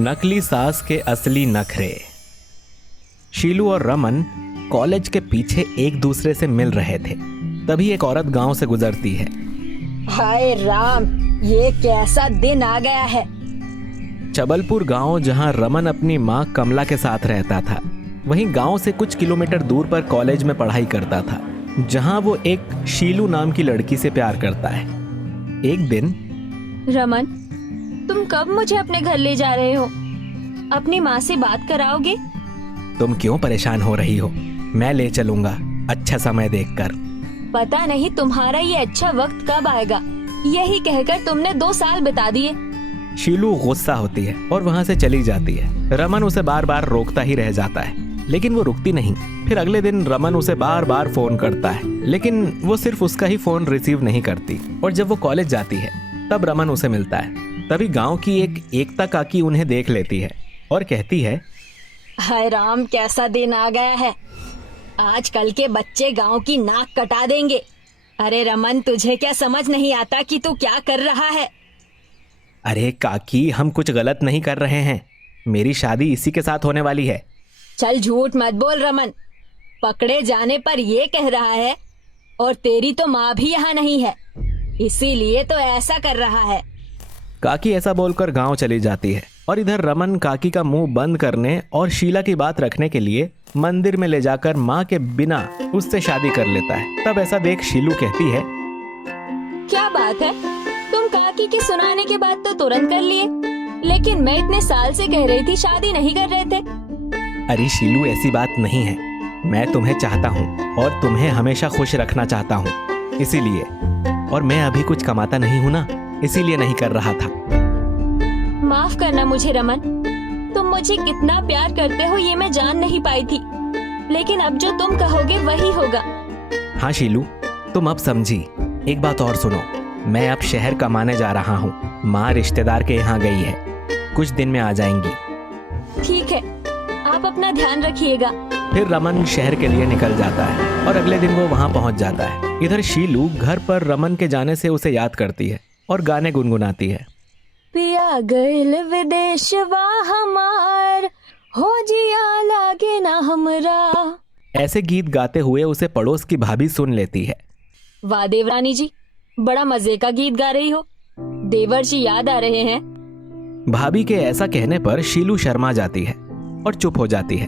नकली सास के असली नखरे। शीलू और रमन कॉलेज के पीछे एक दूसरे से मिल रहे थे। तभी एक औरत गांव से गुजरती है। हाय राम, ये कैसा दिन आ गया है। चबलपुर गांव, जहां रमन अपनी मां कमला के साथ रहता था, वहीं गांव से कुछ किलोमीटर दूर पर कॉलेज में पढ़ाई करता था, जहां वो एक शीलू नाम की लड़की से प्यार करता है। एक दिन, रमन, तुम कब मुझे अपने घर ले जा रहे हो? अपनी माँ से बात कराओगे? तुम क्यों परेशान हो रही हो? मैं ले चलूंगा, अच्छा समय देखकर। पता नहीं तुम्हारा ये अच्छा वक्त कब आएगा। यही कहकर तुमने 2 साल बिता दिए। शीलू गुस्सा होती है और वहां से चली जाती है। रमन उसे बार बार रोकता ही रह जाता है, लेकिन वो रुकती नहीं। फिर अगले दिन रमन उसे बार बार फोन करता है, लेकिन वो सिर्फ उसका ही फोन रिसीव नहीं करती। और जब वो कॉलेज जाती है तब रमन उसे मिलता है। तभी गांव की एकता काकी उन्हें देख लेती है और कहती है, हाय राम, कैसा दिन आ गया है। आजकल के बच्चे गांव की नाक कटा देंगे। अरे रमन, तुझे क्या समझ नहीं आता कि तू क्या कर रहा है? अरे काकी, हम कुछ गलत नहीं कर रहे हैं। मेरी शादी इसी के साथ होने वाली है। चल झूठ मत बोल रमन। पकड़े जाने पर ये कह रहा है, और तेरी तो माँ भी यहाँ नहीं है, इसीलिए तो ऐसा कर रहा है। काकी ऐसा बोलकर गांव चली जाती है और इधर रमन काकी का मुंह बंद करने और शीला की बात रखने के लिए मंदिर में ले जाकर माँ के बिना उससे शादी कर लेता है। तब ऐसा देख शीलू कहती है, क्या बात है, तुम काकी के सुनाने के बाद तो तुरंत कर लिए, लेकिन मैं इतने साल से कह रही थी शादी नहीं कर रहे थे। अरे शीलू, ऐसी बात नहीं है। मैं तुम्हें चाहता हूँ और तुम्हें हमेशा खुश रखना चाहता हूँ, इसीलिए। और मैं अभी कुछ कमाता नहीं हूँ ना, इसीलिए नहीं कर रहा था। माफ करना मुझे रमन, तुम मुझे कितना प्यार करते हो ये मैं जान नहीं पाई थी, लेकिन अब जो तुम कहोगे वही होगा। हाँ शीलू, तुम अब समझी। एक बात और सुनो, मैं अब शहर कमाने जा रहा हूँ। माँ रिश्तेदार के यहाँ गई है, कुछ दिन में आ जाएंगी। ठीक है, आप अपना ध्यान रखिएगा। फिर रमन शहर के लिए निकल जाता है और अगले दिन वो वहाँ पहुँच जाता है। इधर शीलू घर पर रमन के जाने से उसे याद करती है और गाने गुनगुनाती है। पिया गइल विदेशवा हमार, हो जिया लागे ना हमरा। ऐसे गीत गाते हुए उसे पड़ोस की भाभी सुन लेती है। वाह देवरानी जी, बड़ा मजे का गीत गा रही हो। देवर जी याद आ रहे हैं। भाभी के ऐसा कहने पर शीलू शर्मा जाती है और चुप हो जाती है।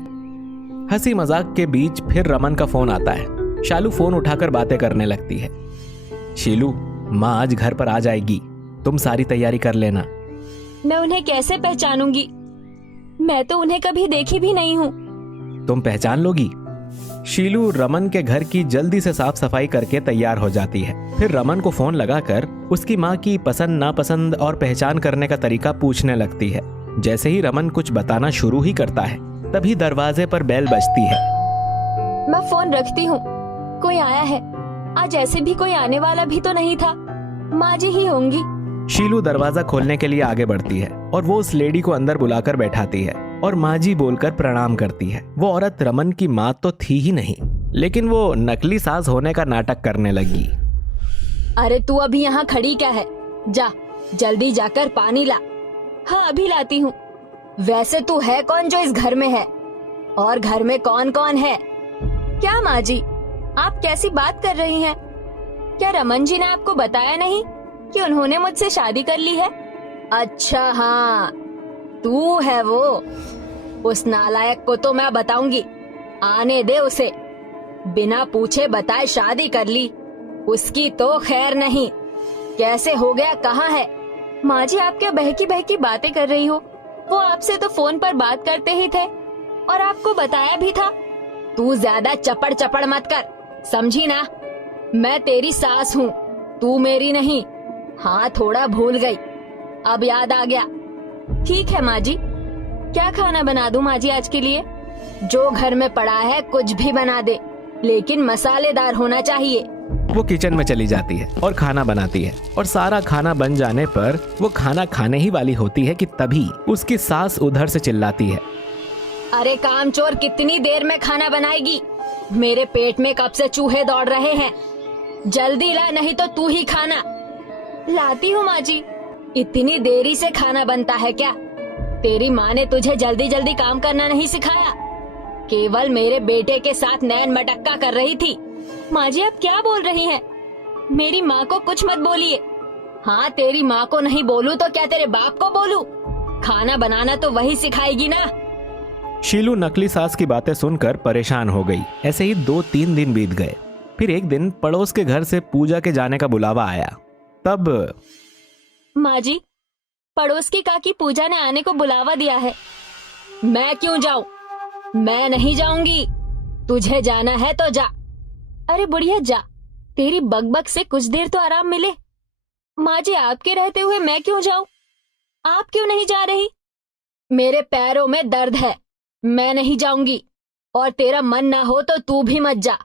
हंसी मजाक के बीच फिर रमन का फोन आता है। शालू फोन उठाकर बातें करने लगती है। शीलू, माँ आज घर पर आ जाएगी, तुम सारी तैयारी कर लेना। मैं उन्हें कैसे पहचानूंगी? मैं तो उन्हें कभी देखी भी नहीं हूँ। तुम पहचान लोगी। शीलू रमन के घर की जल्दी से साफ सफाई करके तैयार हो जाती है। फिर रमन को फोन लगाकर उसकी माँ की पसंद नापसंद और पहचान करने का तरीका पूछने लगती है। जैसे ही रमन कुछ बताना शुरू ही करता है, तभी दरवाजे पर बेल बजती है। मैं फोन रखती हूँ, कोई आया है। आज ऐसे भी कोई आने वाला भी तो नहीं था, माँ जी ही होंगी। शीलू दरवाजा खोलने के लिए आगे बढ़ती है और वो उस लेडी को अंदर बुलाकर बैठाती है और माँ जी बोलकर प्रणाम करती है। वो औरत रमन की माँ तो थी ही नहीं, लेकिन वो नकली सास होने का नाटक करने लगी। अरे तू अभी यहाँ खड़ी क्या है? जा जल्दी जाकर पानी ला। हाँ अभी लाती हूँ। वैसे तू है कौन जो इस घर में है? और घर में कौन कौन है? क्या माँ जी, आप कैसी बात कर रही हैं? क्या रमन जी ने आपको बताया नहीं कि उन्होंने मुझसे शादी कर ली है? अच्छा हाँ, तू है वो। उस नालायक को तो मैं बताऊंगी, आने दे उसे। बिना पूछे बताए शादी कर ली, उसकी तो खैर नहीं। कैसे हो गया, कहाँ है? माँ जी, आप क्या बहकी बहकी बातें कर रही हो? वो आपसे तो फोन पर बात करते ही थे और आपको बताया भी था। तू ज्यादा चपड़ चपड़ मत कर, समझी ना? मैं तेरी सास हूँ, तू मेरी नहीं। हाँ थोड़ा भूल गई, अब याद आ गया। ठीक है माँ जी, क्या खाना बना दूं माँ जी आज के लिए? जो घर में पड़ा है कुछ भी बना दे, लेकिन मसालेदार होना चाहिए। वो किचन में चली जाती है और खाना बनाती है और सारा खाना बन जाने पर वो खाना खाने ही वाली होती है कि तभी उसकी सास उधर से चिल्लाती है, अरे कामचोर, कितनी देर में खाना बनाएगी? मेरे पेट में कब से चूहे दौड़ रहे हैं। जल्दी ला, नहीं तो तू ही खाना। लाती हूँ माँ जी। इतनी देरी से खाना बनता है क्या? तेरी माँ ने तुझे जल्दी जल्दी काम करना नहीं सिखाया, केवल मेरे बेटे के साथ नैन मटक्का कर रही थी। माँ जी आप क्या बोल रही हैं? मेरी माँ को कुछ मत बोलिए। हाँ तेरी माँ को नहीं बोलूं तो क्या तेरे बाप को बोलूं? खाना बनाना तो वही सिखाएगी ना। शीलू नकली सास की बातें सुनकर परेशान हो गई। ऐसे ही 2-3 दिन बीत गए। फिर एक दिन पड़ोस के घर से पूजा के जाने का बुलावा आया। तब माँ जी, पड़ोस की काकी पूजा ने आने को बुलावा दिया है। मैं क्यों जाऊं? मैं नहीं जाऊंगी। तुझे जाना है तो जा। अरे बुढ़िया जा, तेरी बकबक से कुछ देर तो आराम मिले। माँ जी आपके रहते हुए मैं क्यों जाऊं? आप क्यों नहीं जा रही? मेरे पैरों में दर्द है, मैं नहीं जाऊंगी। और तेरा मन ना हो तो तू भी मत जा,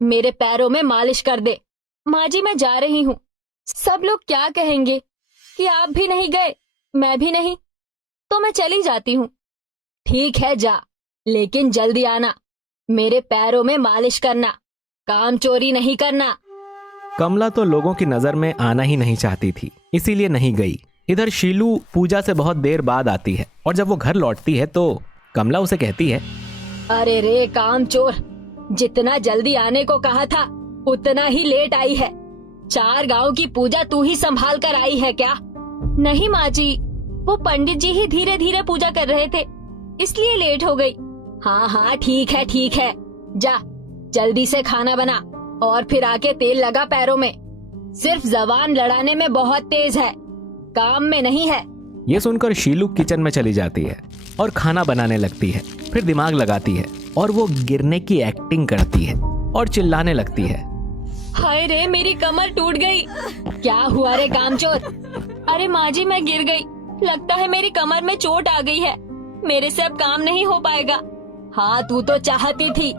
मेरे पैरों में मालिश कर दे। माँ जी मैं जा रही हूँ। सब लोग क्या कहेंगे कि आप भी नहीं गए, मैं भी नहीं, तो मैं चली जाती हूँ। ठीक है जा, लेकिन जल्दी आना। मेरे पैरों में मालिश करना, काम चोरी नहीं करना। कमला तो लोगों की नजर में आना ही नहीं चाहती थी, इसीलिए नहीं गई। इधर शीलू पूजा से बहुत देर बाद आती है और जब वो घर लौटती है तो कमला उसे कहती है, अरे रे काम चोर, जितना जल्दी आने को कहा था उतना ही लेट आई है। 4 गांव की पूजा तू ही संभाल कर आई है क्या? नहीं माँ जी, वो पंडित जी ही धीरे धीरे पूजा कर रहे थे, इसलिए लेट हो गई। हाँ हाँ ठीक है ठीक है, जा जल्दी से खाना बना और फिर आके तेल लगा पैरों में। सिर्फ जबान लड़ाने में बहुत तेज है, काम में नहीं है। ये सुनकर शीलू किचन में चली जाती है और खाना बनाने लगती है। फिर दिमाग लगाती है और वो गिरने की एक्टिंग करती है और चिल्लाने लगती है, हाय रे मेरी कमर टूट गई। क्या हुआ रे कामचोर? अरे माँ जी मैं गिर गई, लगता है मेरी कमर में चोट आ गई है, मेरे से अब काम नहीं हो पाएगा। हाँ तू तो चाहती थी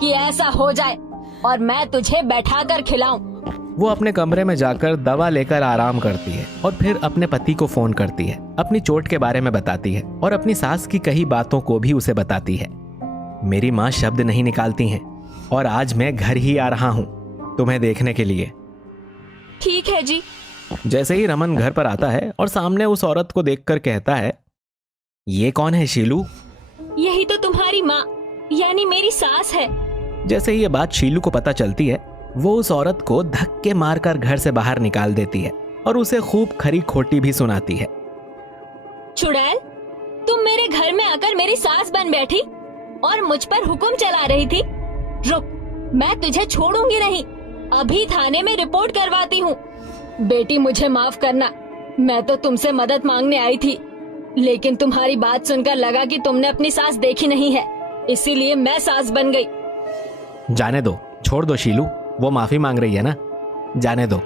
कि ऐसा हो जाए और मैं तुझे बैठा कर खिलाऊं। वो अपने कमरे में जाकर दवा लेकर आराम करती है और फिर अपने पति को फोन करती है, अपनी चोट के बारे में बताती है और अपनी सास की कही बातों को भी उसे बताती है। मेरी माँ शब्द नहीं निकालती हैं और आज मैं घर ही आ रहा हूँ तुम्हें देखने के लिए। ठीक है जी। जैसे ही रमन घर पर आता है और सामने उस औरत को देखकर कहता है, ये कौन है शीलू? यही तो तुम्हारी माँ यानी मेरी सास है। जैसे ही ये बात शीलू को पता चलती है, वो उस औरत को धक्के मारकर घर से बाहर निकाल देती है और उसे खूब खरी खोटी भी सुनाती है। चुड़ैल, तुम मेरे घर में आकर मेरी सास बन बैठी और मुझ पर हुक्म चला रही थी। रुक, मैं तुझे छोड़ूंगी नहीं, अभी थाने में रिपोर्ट करवाती हूँ। बेटी मुझे माफ करना, मैं तो तुमसे मदद मांगने आई थी, लेकिन तुम्हारी बात सुनकर लगा कि तुमने अपनी सास देखी नहीं है, इसीलिए मैं सास बन गई। जाने दो, छोड़ दो शीलू, वो माफी मांग रही है ना, जाने दो।